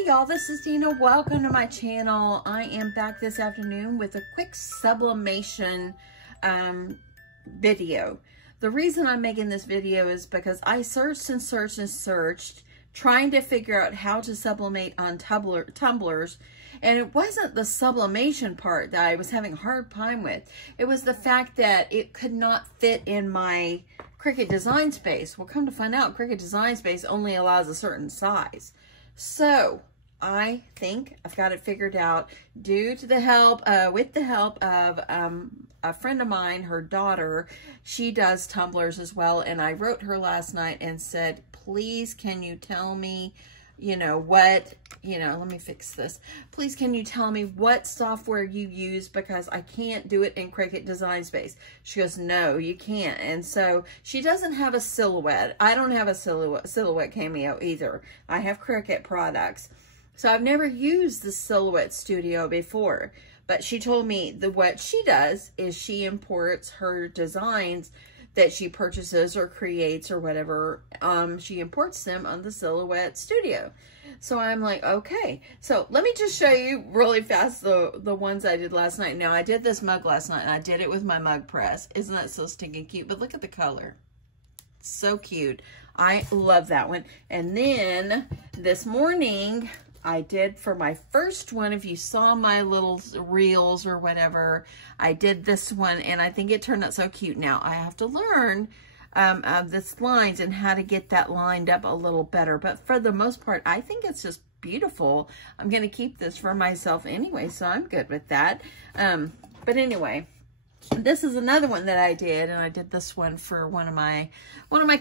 Hey y'all, this is Deanna. Welcome to my channel. I am back this afternoon with a quick sublimation video. The reason I'm making this video is because I searched and searched and searched trying to figure out how to sublimate on tumblers, and it wasn't the sublimation part that I was having a hard time with. It was the fact that it could not fit in my Cricut design space. Well, come to find out, Cricut design space only allows a certain size. So I think I've got it figured out due to the help, with the help of a friend of mine, her daughter. She does tumblers as well. And I wrote her last night and said, please, can you tell me, let me fix this. Please, can you tell me what software you use, because I can't do it in Cricut Design Space. She goes, no, you can't. And so she doesn't have a Silhouette. I don't have a Silhouette Cameo either. I have Cricut products. So I've never used the Silhouette Studio before, but she told me that what she does is she imports her designs that she purchases or creates or whatever, she imports them on the Silhouette Studio. So I'm like, okay. So let me just show you really fast the ones I did last night. Now, I did this mug last night, and I did it with my mug press. Isn't that so stinking cute? But look at the color. So cute. I love that one. And then this morning, I did for my first one, if you saw my little reels or whatever, I did this one, and I think it turned out so cute. Now, I have to learn this lines and how to get that lined up a little better. But for the most part, I think it's just beautiful. I'm going to keep this for myself anyway, so I'm good with that. But anyway, this is another one that I did, and I did this one for one of my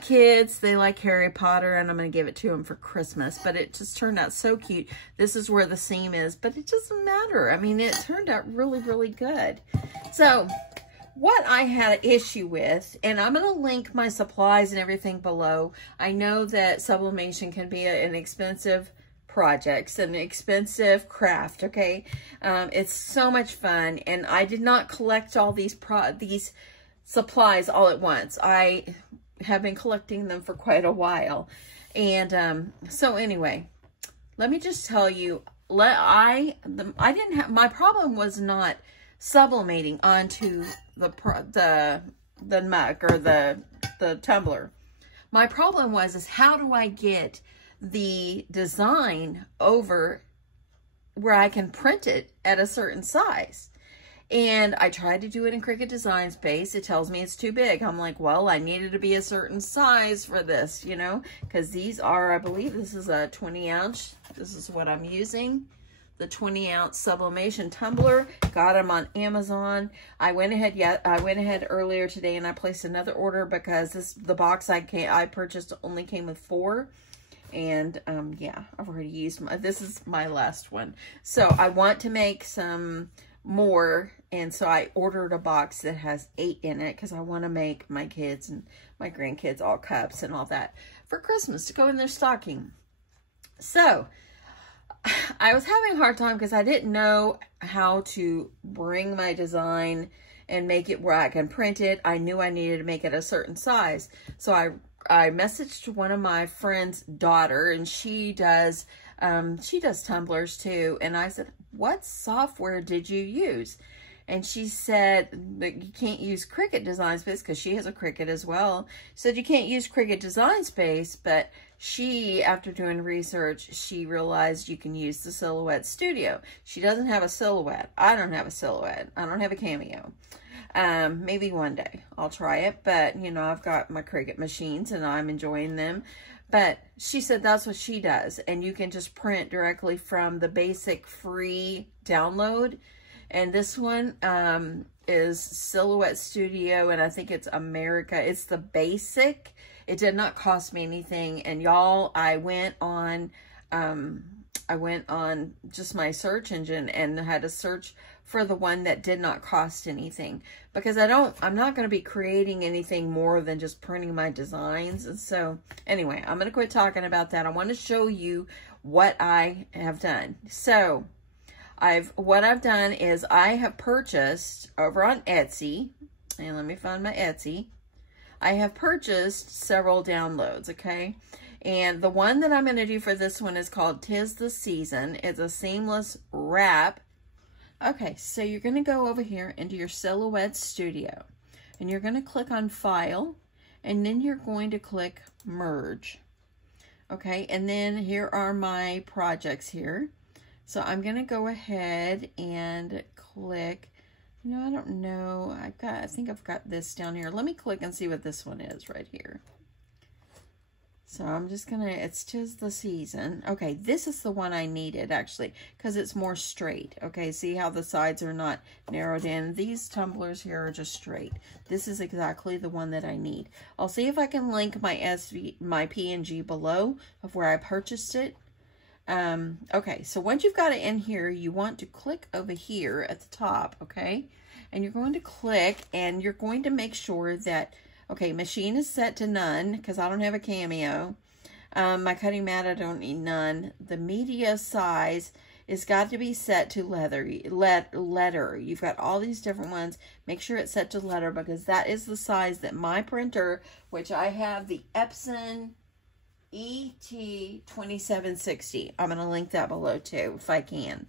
kids. They like Harry Potter, and I'm going to give it to them for Christmas, but it just turned out so cute. This is where the seam is, but it doesn't matter. I mean, it turned out really, really good. So what I had an issue with, and I'm going to link my supplies and everything below. I know that sublimation can be an expensive projects, an expensive craft, okay? It's so much fun, and I did not collect all these supplies all at once. I have been collecting them for quite a while. And so anyway, let me just tell you, my problem was not sublimating onto the mug or the tumbler. My problem was how do I get the design over where I can print it at a certain size? And I tried to do it in Cricut Design Space. It tells me it's too big. I'm like, well, I needed to be a certain size for this, because these are, I believe this is a 20 ounce. This is what I'm using. The 20 ounce sublimation tumbler. Got them on Amazon. I went ahead earlier today and I placed another order because the box I purchased only came with 4. And yeah, I've already used this is my last one. So I want to make some more, and so I ordered a box that has 8 in it because I want to make my kids and my grandkids all cups and all that for Christmas to go in their stocking. So I was having a hard time because I didn't know how to bring my design and make it where I can print it. I knew I needed to make it a certain size. So I messaged one of my friend's daughter, and she does tumblers too. And I said, what software did you use? And she said that you can't use Cricut Design Space because she has a Cricut as well. She said you can't use Cricut Design Space, but she, after doing research, she realized you can use the Silhouette Studio. She doesn't have a Silhouette. I don't have a Silhouette. I don't have a Cameo. Maybe one day I'll try it, but I've got my Cricut machines and I'm enjoying them. But she said that's what she does, and you can just print directly from the basic free download. And this one is Silhouette Studio, and I think it's America. It's the basic. It did not cost me anything. And y'all, I went on just my search engine and had to search for the one that did not cost anything, because I'm not going to be creating anything more than just printing my designs. And so anyway, I'm going to quit talking about that. I want to show you what I have done. So what I've done is I have purchased over on Etsy, and let me find my Etsy. I have purchased several downloads, okay? And the one that I'm going to do for this one is called 'Tis the Season. It's a seamless wrap. Okay, so you're going to go over here into your Silhouette Studio. And you're going to click on File. And then you're going to click Merge. Okay, and then here are my projects here. So I'm going to go ahead and click, you know, I don't know, I think I've got this down here. Let me click and see what this one is right here. So I'm just going to, it's 'Tis the Season. Okay, this is the one I needed actually, because it's more straight. Okay, see how the sides are not narrowed in? These tumblers here are just straight. This is exactly the one that I need. I'll see if I can link my PNG below of where I purchased it. Okay, so once you've got it in here, you want to click over here at the top, okay? And you're going to click, and you're going to make sure that, okay, machine is set to none, because I don't have a Cameo. My cutting mat, I don't need none. The media size is got to be set to letter. You've got all these different ones. Make sure it's set to letter, because that is the size that my printer, which I have the Epson ET2760. I'm going to link that below too, if I can.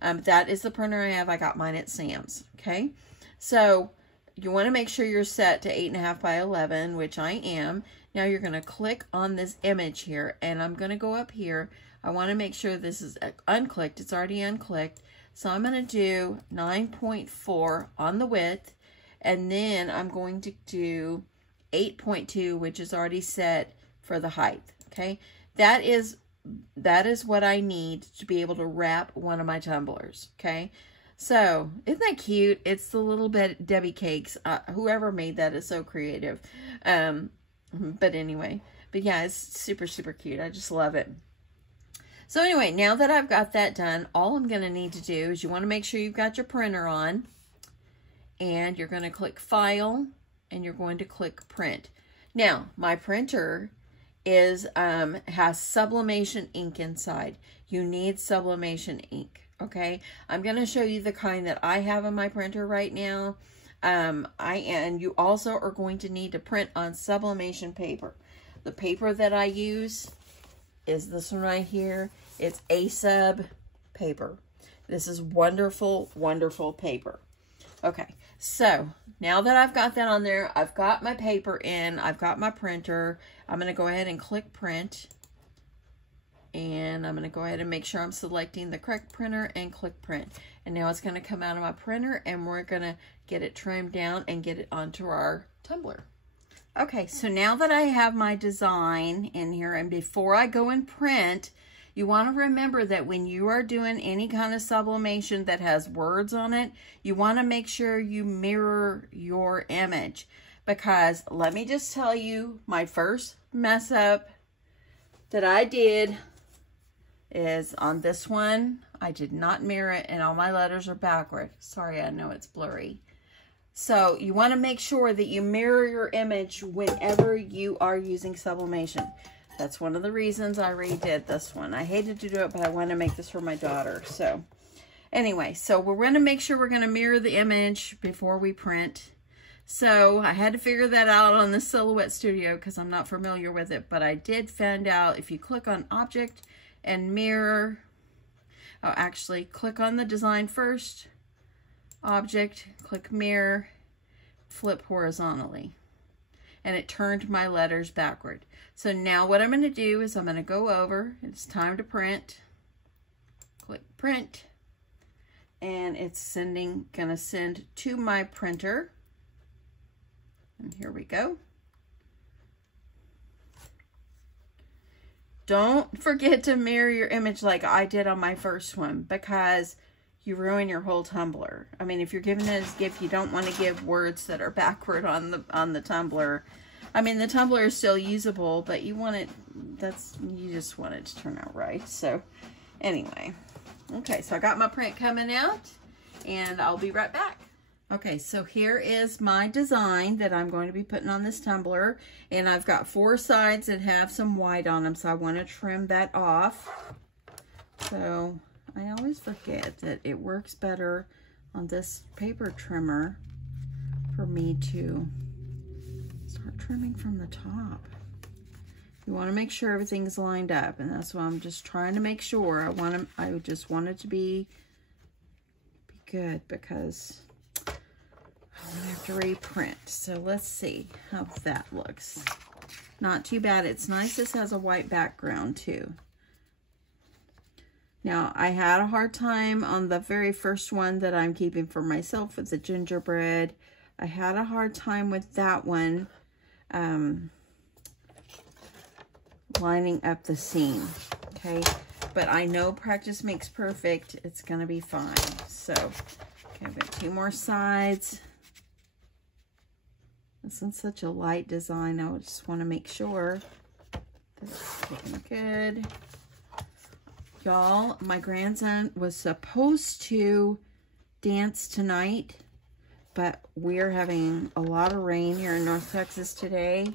That is the printer I have. I got mine at Sam's. Okay. So you want to make sure you're set to 8.5 by 11, which I am. Now you're going to click on this image here, and I'm going to go up here. I want to make sure this is unclicked. It's already unclicked. So I'm going to do 9.4 on the width, and then I'm going to do 8.2, which is already set for the height. Okay, that is what I need to be able to wrap one of my tumblers. Okay, so isn't that cute? It's the little bit Debbie cakes. Whoever made that is so creative. But anyway, but yeah, it's super, super cute. I just love it. So anyway, now that I've got that done, all I'm going to need to do is you want to make sure you've got your printer on, and you're going to click File, and you're going to click Print. Now, my printer is has Sublimation ink inside. You need Sublimation ink, okay? I'm going to show you the kind that I have in my printer right now. And you also are going to need to print on Sublimation paper. The paper that I use is this one right here. It's A-Sub paper. This is wonderful, wonderful paper. Okay, so now that I've got that on there, I've got my paper in, I've got my printer. I'm going to go ahead and click Print. And I'm going to go ahead and make sure I'm selecting the correct printer and click Print. And now it's going to come out of my printer, and we're going to get it trimmed down and get it onto our tumbler. Okay, so now that I have my design in here, and before I go and print, you want to remember that when you are doing any kind of sublimation that has words on it, you want to make sure you mirror your image. Because let me just tell you, my first mess up that I did is on this one. I did not mirror it, and all my letters are backward. Sorry, I know it's blurry. So you want to make sure that you mirror your image whenever you are using sublimation. That's one of the reasons I redid this one. I hated to do it, but I wanted to make this for my daughter. So anyway, so we're going to make sure we're going to mirror the image before we print. So I had to figure that out on the Silhouette Studio because I'm not familiar with it, but I did find out if you click on Object and Mirror, I'll actually click on the design first, Object, click Mirror, flip horizontally, and it turned my letters backward. So now what I'm going to do is I'm going to go over, it's time to print, click Print, and it's going to send to my printer. And here we go. Don't forget to mirror your image like I did on my first one, because you ruin your whole tumbler. I mean, if you're giving it as a gift, you don't want to give words that are backward on the tumbler. I mean, the tumbler is still usable, but you want it, you just want it to turn out right. So anyway, okay, so I got my print coming out, and I'll be right back. Okay, so here is my design that I'm going to be putting on this tumbler, and I've got 4 sides that have some white on them, so I want to trim that off. So I always forget that it works better on this paper trimmer for me to start trimming from the top. You want to make sure everything's lined up, and that's why I'm just trying to make sure. I just want it to be good, because I'm gonna have to reprint. So let's see how that looks. Not too bad. It's nice. This has a white background too. Now, I had a hard time on the very first one that I'm keeping for myself with the gingerbread. I had a hard time with that one. Lining up the seam, okay? But I know practice makes perfect. It's gonna be fine. So, okay, I've got 2 more sides. This one's such a light design. I just want to make sure that it's looking good. Y'all, my grandson was supposed to dance tonight, but we're having a lot of rain here in North Texas today.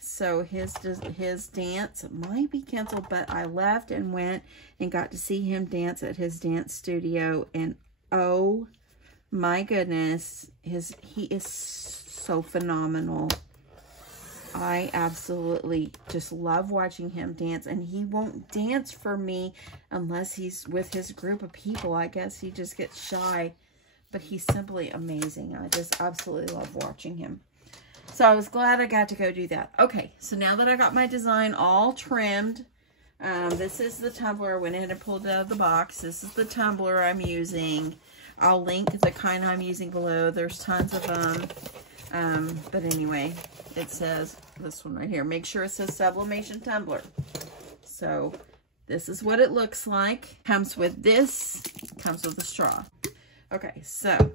So his dance might be canceled, but I left and went and got to see him dance at his dance studio. And oh my goodness, he is so phenomenal. I absolutely just love watching him dance. And he won't dance for me unless he's with his group of people. I guess he just gets shy, but he's simply amazing. I just absolutely love watching him. So I was glad I got to go do that. Okay, so now that I got my design all trimmed, this is the tumbler. I went ahead and pulled it out of the box. This is the tumbler I'm using. I'll link the kind I'm using below. There's tons of them. But anyway, it says, this one right here, make sure it says Sublimation Tumbler. So this is what it looks like. Comes with this, comes with a straw. Okay, so...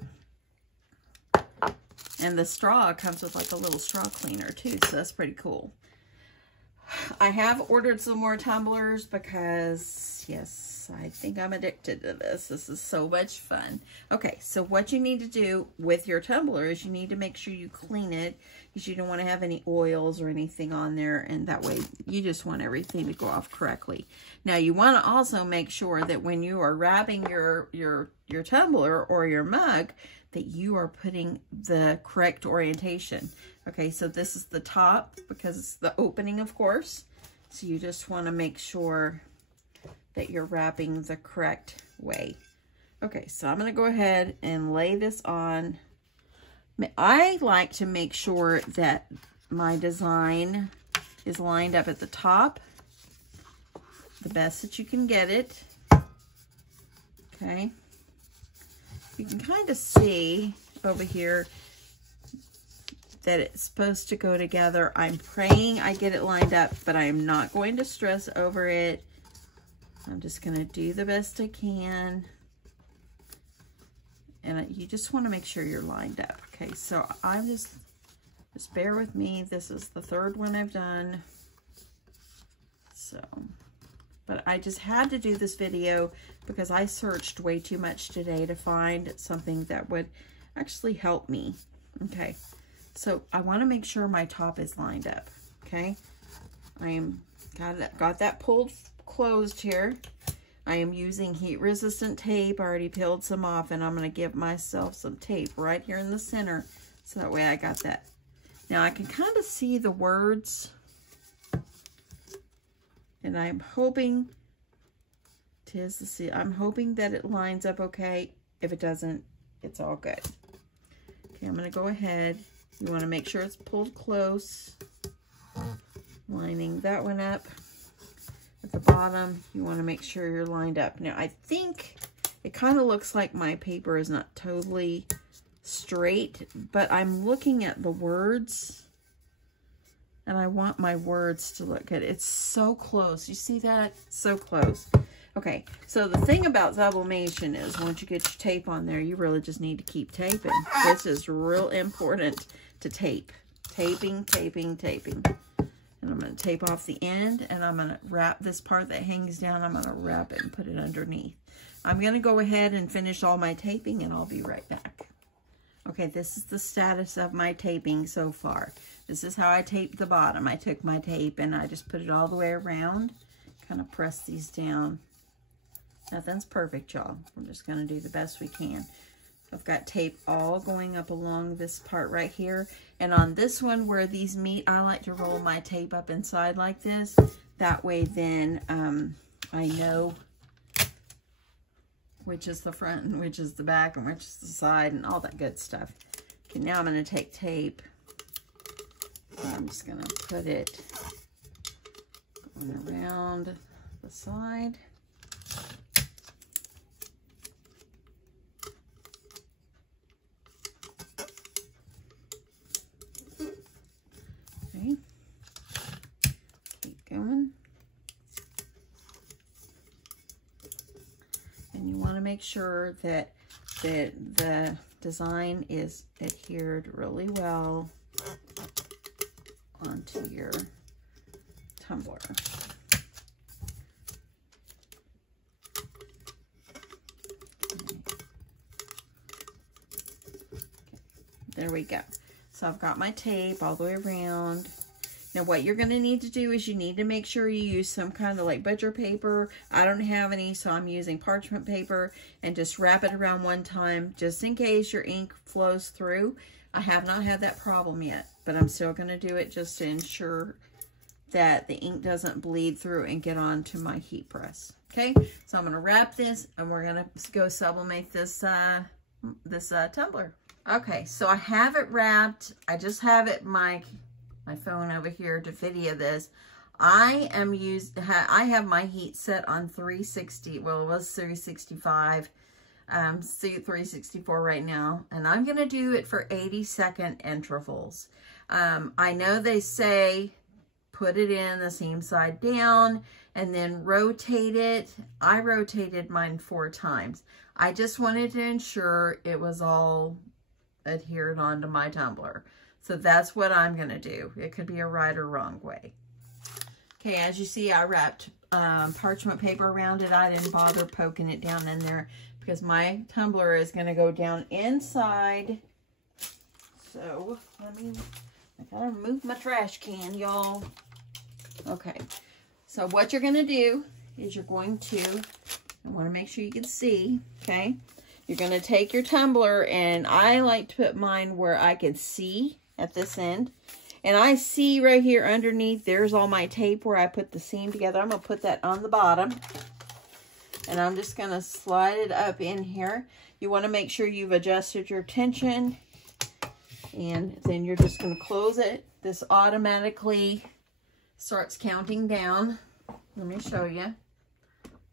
and the straw comes with like a little straw cleaner too, so that's pretty cool. I have ordered some more tumblers because, yes, I think I'm addicted to this. This is so much fun. Okay, so what you need to do with your tumbler is you need to make sure you clean it, because you don't want to have any oils or anything on there, and that way you just want everything to go off correctly. Now, you want to also make sure that when you are wrapping your tumbler or your mug, that you are putting the correct orientation. Okay, so this is the top because it's the opening, of course. So you just want to make sure that you're wrapping the correct way. Okay, so I'm going to go ahead and lay this on. I like to make sure that my design is lined up at the top, the best that you can get it. Okay. You can kind of see over here that it's supposed to go together. I'm praying I get it lined up, but I am not going to stress over it. I'm just going to do the best I can. And you just want to make sure you're lined up. Okay, so I'm just bear with me. This is the 3rd one I've done. So... but I just had to do this video because I searched way too much today to find something that would actually help me. Okay, so I want to make sure my top is lined up. Okay, I am got that pulled closed here. I am using heat resistant tape. I already peeled some off, and I'm going to give myself some tape right here in the center, so that way I got that. Now I can kind of see the words. And I'm hoping, I'm hoping that it lines up okay. If it doesn't, it's all good. Okay, I'm going to go ahead. You want to make sure it's pulled close. Lining that one up. At the bottom, you want to make sure you're lined up. Now, I think it kind of looks like my paper is not totally straight, but I'm looking at the words. And I want my words to look good. It's so close. You see that? So close. Okay, so the thing about sublimation is once you get your tape on there, you really just need to keep taping. This is real important to tape. Taping, taping, taping. And I'm going to tape off the end, and I'm going to wrap this part that hangs down. I'm going to wrap it and put it underneath. I'm going to go ahead and finish all my taping, and I'll be right back. Okay, this is the status of my taping so far. This is how I taped the bottom. I took my tape and I just put it all the way around. Kind of press these down. Nothing's perfect, y'all. We're just going to do the best we can. I've got tape all going up along this part right here. And on this one where these meet, I like to roll my tape up inside like this. That way then I know which is the front and which is the back and which is the side and all that good stuff. Okay, now I'm going to take tape. I'm just going to put it going around the side. Okay. Keep going. And you want to make sure that the design is adhered really well onto your tumbler. There we go. So I've got my tape all the way around. Now what you're going to need to do is you need to make sure you use some kind of like butcher paper. I don't have any, so I'm using parchment paper, and just wrap it around one time just in case your ink flows through. I have not had that problem yet, but I'm still going to do it just to ensure that the ink doesn't bleed through and get onto my heat press. Okay, so I'm going to wrap this and we're going to go sublimate this tumbler. Okay, so I have it wrapped. I just have it my phone over here to video this. I have my heat set on 360. Well, it was 365. 364 right now, and I'm gonna do it for 80-second intervals. I know they say put it in the seam side down and then rotate it. I rotated mine 4 times. I just wanted to ensure it was all adhered onto my tumbler. So that's what I'm gonna do. It could be a right or wrong way. Okay, as you see, I wrapped parchment paper around it. I didn't bother poking it down in there because my tumbler is gonna go down inside. So I gotta move my trash can, y'all. Okay, so what you're gonna do is you're going to, I wanna make sure you can see, okay? You're gonna take your tumbler, and I like to put mine where I can see at this end. And I see right here underneath, there's all my tape where I put the seam together. I'm gonna put that on the bottom. And I'm just gonna slide it up in here. You wanna make sure you've adjusted your tension. And then you're just gonna close it. This automatically starts counting down. Let me show you.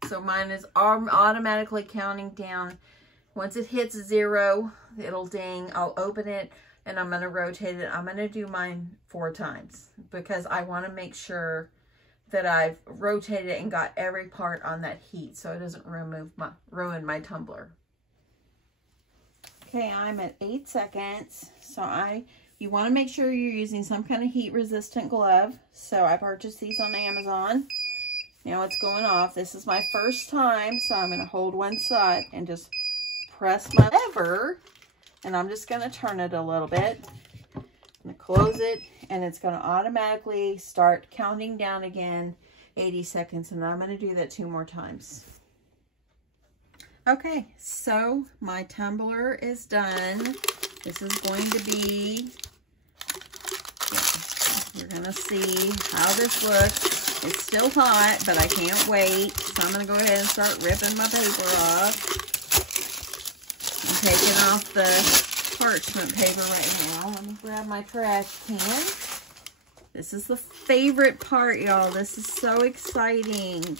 So mine is automatically counting down. Once it hits 0, it'll ding. I'll open it and I'm gonna rotate it. I'm gonna do mine 4 times because I wanna make sure that I've rotated it and got every part on that heat so it doesn't ruin my tumbler. Okay, I'm at 8 seconds. So you wanna make sure you're using some kind of heat resistant glove. So I purchased these on Amazon. Now it's going off. This is my first time, so I'm gonna hold one side and just press my lever, and I'm just gonna turn it a little bit. I'm gonna close it, and it's gonna automatically start counting down again, 80 seconds, and I'm gonna do that 2 more times. Okay, so my tumbler is done. This is going to be, you're gonna see how this looks. It's still hot, but I can't wait. So I'm gonna go ahead and start ripping my paper off. I'm taking off the parchment paper right now. Let me grab my trash can. This is the favorite part, y'all. This is so exciting.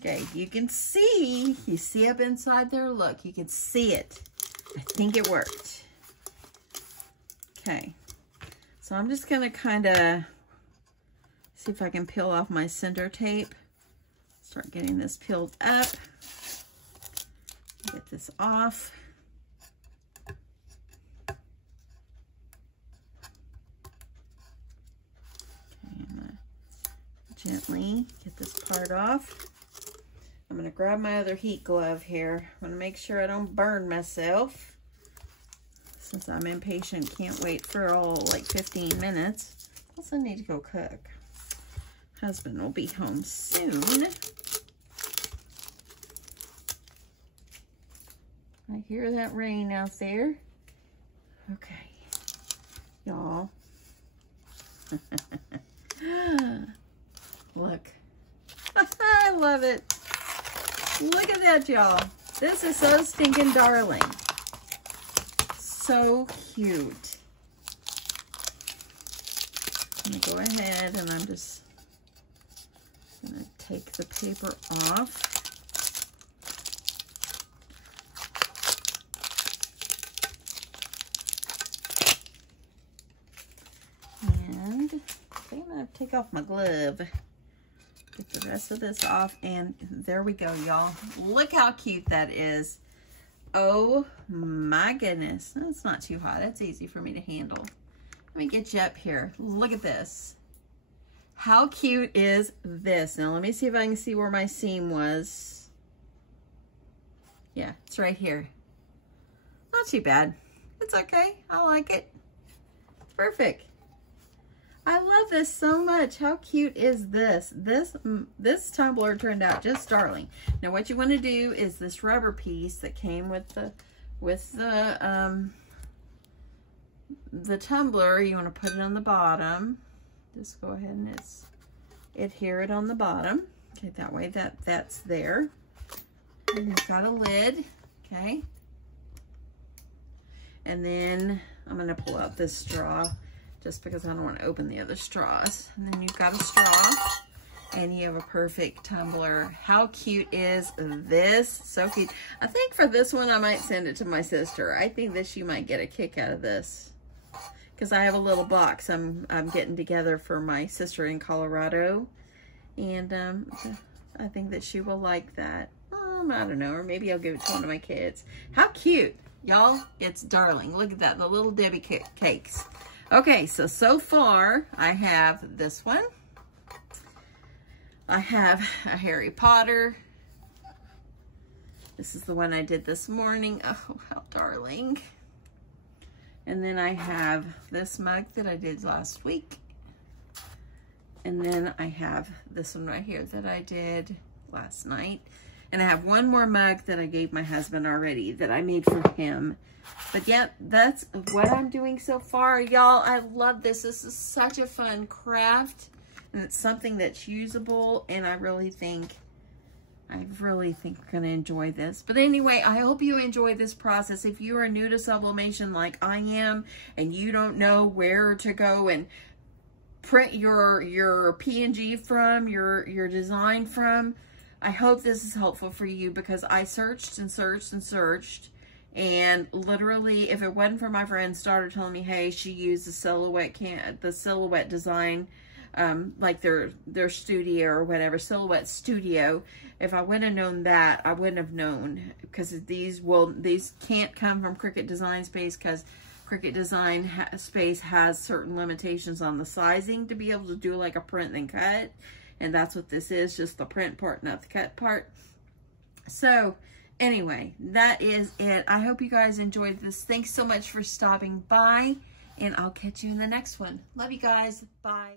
Okay, you can see, you see up inside there, look, you can see it. I think it worked. Okay, so I'm just gonna kind of see if I can peel off my center tape. Start getting this peeled up. Get this off. Okay, I'm gonna gently get this part off. I'm gonna grab my other heat glove here. I'm gonna make sure I don't burn myself. Since I'm impatient, can't wait for like 15 minutes. Also need to go cook. Husband will be home soon. I hear that rain out there. Okay, y'all. Look. I love it. Look at that, y'all. This is so stinking darling. So cute. I'm going to go ahead and I'm just going to take the paper off. And I think I'm going to take off my glove. Get the rest of this off, and there we go, y'all. Look how cute that is. Oh my goodness. That's not too hot. That's easy for me to handle. Let me get you up here. Look at this. How cute is this? Now let me see if I can see where my seam was. Yeah, it's right here. Not too bad. It's okay. I like it. Perfect. I love this so much. How cute is this? This tumbler turned out just darling. Now what you want to do is this rubber piece that came with the tumbler, you want to put it on the bottom. Just go ahead and adhere it on the bottom. Okay, that way that's there. And you've got a lid, okay? And then I'm going to pull out this straw, just because I don't want to open the other straws. And then you've got a straw, and you have a perfect tumbler. How cute is this? So cute. I think for this one, I might send it to my sister. I think that she might get a kick out of this, because I have a little box I'm getting together for my sister in Colorado, and I think that she will like that. I don't know, or maybe I'll give it to one of my kids. How cute, y'all! It's darling. Look at that, the little Debbie cakes. Okay, so far, I have this one. I have a Harry Potter. This is the one I did this morning. Oh, how darling. And then I have this mug that I did last week. And then I have this one right here that I did last night. And I have one more mug that I gave my husband already that I made for him. But yeah, that's what I'm doing so far, y'all. I love this. This is such a fun craft, and it's something that's usable, and I really think we're gonna enjoy this. But anyway, I hope you enjoy this process. If you are new to sublimation like I am, and you don't know where to go and print your PNG from, your design from, I hope this is helpful for you, because I searched and searched and searched. And literally, if it wasn't for my friend started telling me, hey, she used the silhouette design, like their studio or whatever, Silhouette Studio. If I would have known that, I wouldn't have known, because these can't come from Cricut Design Space, because Cricut Design Space has certain limitations on the sizing to be able to do like a print and cut. And that's what this is, just the print part, not the cut part. So anyway, that is it. I hope you guys enjoyed this. Thanks so much for stopping by, and I'll catch you in the next one. Love you guys. Bye.